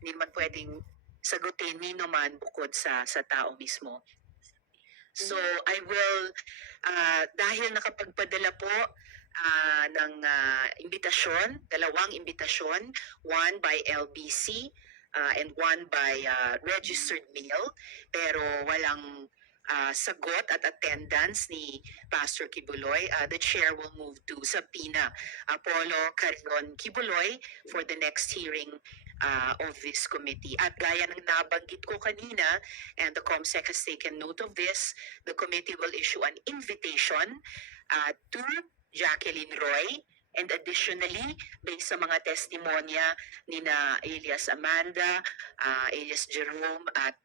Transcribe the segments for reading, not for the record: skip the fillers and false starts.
hindi man pwedeng sagutin nino man bukod sa tao mismo. So I will, dahil nakapagpadala po ng imbitasyon, dalawang imbitasyon, one by LBC and one by registered mail, pero walang sagot at attendance ni Pastor Kibuloy, the chair will move to subpoena Apollo Carion Kibuloy for the next hearing of this committee. At gaya ng nabanggit ko kanina, and the COMSEC has taken note of this, the committee will issue an invitation to Jacqueline Roy, and additionally, based sa mga testimonya ni na Elias Amanda, Elias Jerome at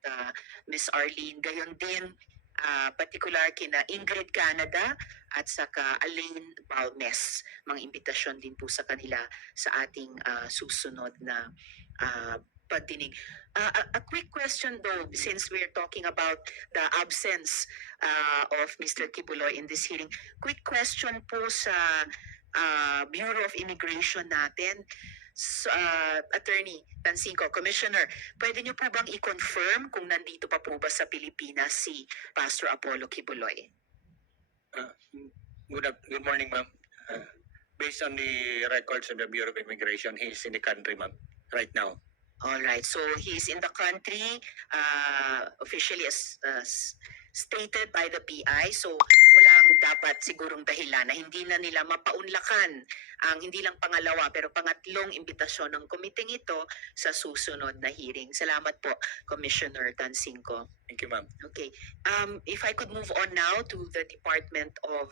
Miss Arlene, gayon din particular kina Ingrid Canada at saka Alain Balmes. Mga imbitasyon din po sa kanila sa ating susunod na pagdinig. A quick question though, since we're talking about the absence of Mr. Kibuloy in this hearing. Quick question po sa Bureau of Immigration natin. So, Attorney Tansinko, Commissioner, pwede niyo po bang i-confirm kung nandito pa po ba sa Pilipinas si Pastor Apollo Kibuloy? Good morning, ma'am. Based on the records of the Bureau of Immigration, he's in the country, ma'am, right now. All right, so he's in the country officially as stated by the PI. So walang dapat sigurong dahilan na hindi na nila mapaunlakan ang hindi lang pangalawa pero pangatlong imbitasyon ng komiteng ito sa susunod na hearing. Salamat po, Commissioner Tansinko. Thank you, ma'am. Okay. If I could move on now to the Department of